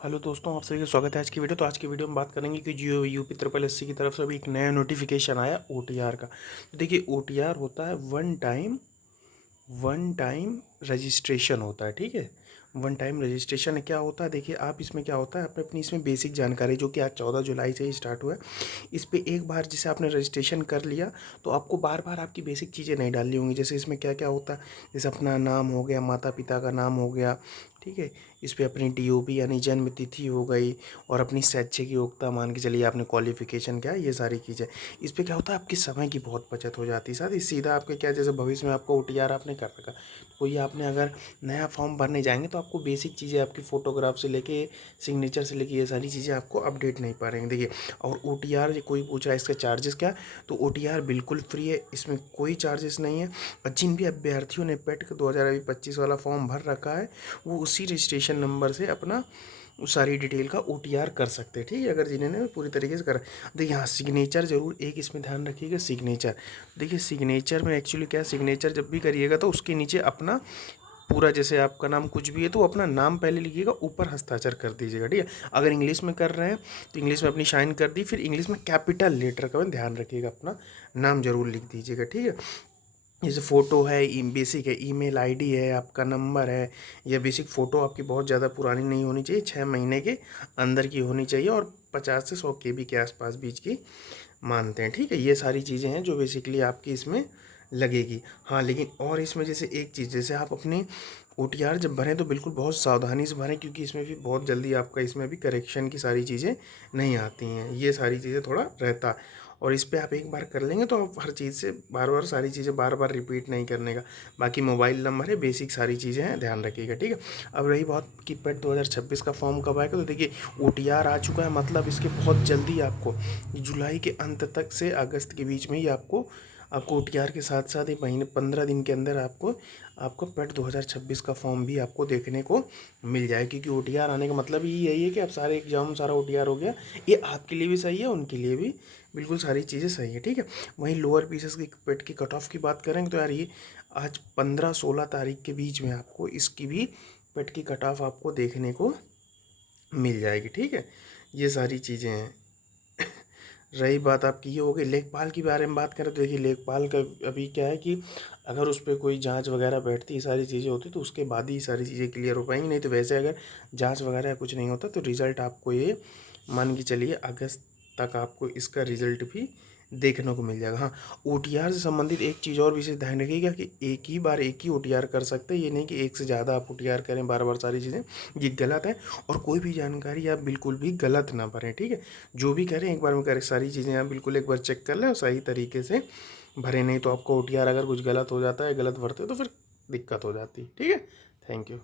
Hello दोस्तों, आप सभी का स्वागत है आज की वीडियो। तो आज की वीडियो में बात करेंगे कि जो यूपी ट्रिपल एससी की तरफ से अभी एक नया नोटिफिकेशन आया ओटीआर का। तो देखिए, ओटीआर होता है वन टाइम रजिस्ट्रेशन होता है, ठीक है। वन टाइम रजिस्ट्रेशन क्या होता है, देखिए आप इसमें क्या होता है, आपने अपनी इसमें बेसिक जानकारी जो कि आज 14 जुलाई से ही स्टार्ट हुआ है, इस पे एक बार जैसे आपने रजिस्ट्रेशन कर लिया तो आपको बार बार आपकी बेसिक चीज़ें नहीं डालनी होंगी। जैसे इसमें क्या क्या होता है, जैसे अपना नाम हो गया, माता पिता का नाम हो गया, ठीक है। इस पर अपनी डीओपी यानी जन्म तिथि हो गई, और अपनी शैक्षिक योग्यता मान के चलिए, आपने क्वालिफिकेशन क्या है, ये सारी चीज़ें। इस पर क्या होता है, आपकी समय की बहुत बचत हो जाती है। साथ ही सीधा आपके क्या, जैसे भविष्य में आपको ओटीआर आपने कर रखा, कोई आपने अगर नया फॉर्म भरने जाएंगे तो आपको बेसिक चीज़ें, आपकी फ़ोटोग्राफ से लेके सिग्नेचर से लेके ये सारी चीज़ें आपको अपडेट नहीं पा देखिए। और ओटीआर कोई पूछा इसका चार्जेस क्या, तो ओटीआर बिल्कुल फ्री है, इसमें कोई चार्जेस नहीं है। और जिन भी अभ्यर्थियों ने पेट का 2025 वाला फॉर्म भर रखा है, वो उसी रजिस्ट्रेशन नंबर से अपना उस सारी डिटेल का ओटीआर कर सकते हैं, ठीक है। अगर जिन्होंने पूरी तरीके से करा, देखिए हाँ, सिग्नेचर जरूर एक इसमें ध्यान रखिएगा। सिग्नेचर, देखिए सिग्नेचर में एक्चुअली क्या, सिग्नेचर जब भी करिएगा तो उसके नीचे अपना पूरा, जैसे आपका नाम कुछ भी है तो अपना नाम पहले लिखिएगा, ऊपर हस्ताक्षर कर दीजिएगा, ठीक है। अगर इंग्लिश में कर रहे हैं तो इंग्लिश में अपनी साइन कर दी, फिर इंग्लिश में कैपिटल लेटर का भी ध्यान रखिएगा, अपना नाम जरूर लिख दीजिएगा, ठीक है। जैसे फ़ोटो है, बेसिक है, ईमेल आईडी है, आपका नंबर है, या बेसिक फ़ोटो आपकी बहुत ज़्यादा पुरानी नहीं होनी चाहिए, 6 महीने के अंदर की होनी चाहिए, और 50 से 100 KB के आसपास बीच की मानते हैं, ठीक है। ये सारी चीज़ें हैं जो बेसिकली आपकी इसमें लगेगी। हाँ, लेकिन और इसमें जैसे एक चीज़, जैसे आप अपनी ओटीआर जब भरें तो बिल्कुल बहुत सावधानी से भरें, क्योंकि इसमें भी बहुत जल्दी आपका इसमें भी करेक्शन की सारी चीज़ें नहीं आती हैं, ये सारी चीज़ें थोड़ा रहता है। और इस पे आप एक बार कर लेंगे तो आप हर चीज़ से बार बार सारी चीज़ें बार बार रिपीट नहीं करने का। बाकी मोबाइल नंबर है, बेसिक सारी चीज़ें हैं, ध्यान रखिएगा, ठीक है। अब रही बात कि पेट 2026 का फॉर्म कब आएगा, तो देखिए ओटीआर आ चुका है, मतलब इसके बहुत जल्दी आपको जुलाई के अंत तक से अगस्त के बीच में ही आपको आपको ओटीआर के साथ साथ ही महीने 15 दिन के अंदर आपको आपको पेट 2026 का फॉर्म भी आपको देखने को मिल जाए। क्योंकि ओटीआर आने का मतलब ही यही है कि आप सारे एग्जाम, सारा ओटीआर हो गया। ये आपके लिए भी सही है, उनके लिए भी बिल्कुल सारी चीज़ें सही है, ठीक है। वहीं लोअर पीसेस की पेट की कट ऑफ की बात करेंगे तो यार ये आज 15-16 तारीख के बीच में आपको इसकी भी पेट की कट ऑफ आपको देखने को मिल जाएगी, ठीक है। ये सारी चीज़ें हैं। रही बात आपकी, ये हो गई लेखपाल के बारे में बात करें तो देखिए लेखपाल का अभी क्या है कि अगर उस पर कोई जांच वगैरह बैठती, ये सारी चीज़ें होती तो उसके बाद ही सारी चीज़ें क्लियर हो पाएंगी। नहीं तो वैसे अगर जांच वगैरह कुछ नहीं होता तो रिज़ल्ट आपको ये मान के चलिए अगस्त तक आपको इसका रिज़ल्ट भी देखने को मिल जाएगा। हाँ, ओटीआर से संबंधित एक चीज़ और विशेष ध्यान रखिएगा कि एक ही बार एक ही ओटीआर कर सकते हैं, ये नहीं कि एक से ज़्यादा आप ओटीआर करें बार बार सारी चीज़ें, ये गलत है। और कोई भी जानकारी आप बिल्कुल भी गलत ना भरें, ठीक है। जो भी करें एक बार में करें, सारी चीज़ें आप बिल्कुल एक बार चेक कर लें और सही तरीके से भरें, नहीं तो आपको ओटीआर अगर कुछ गलत हो जाता है, गलत भरते हो तो फिर दिक्कत हो जाती है, ठीक है। Thank you.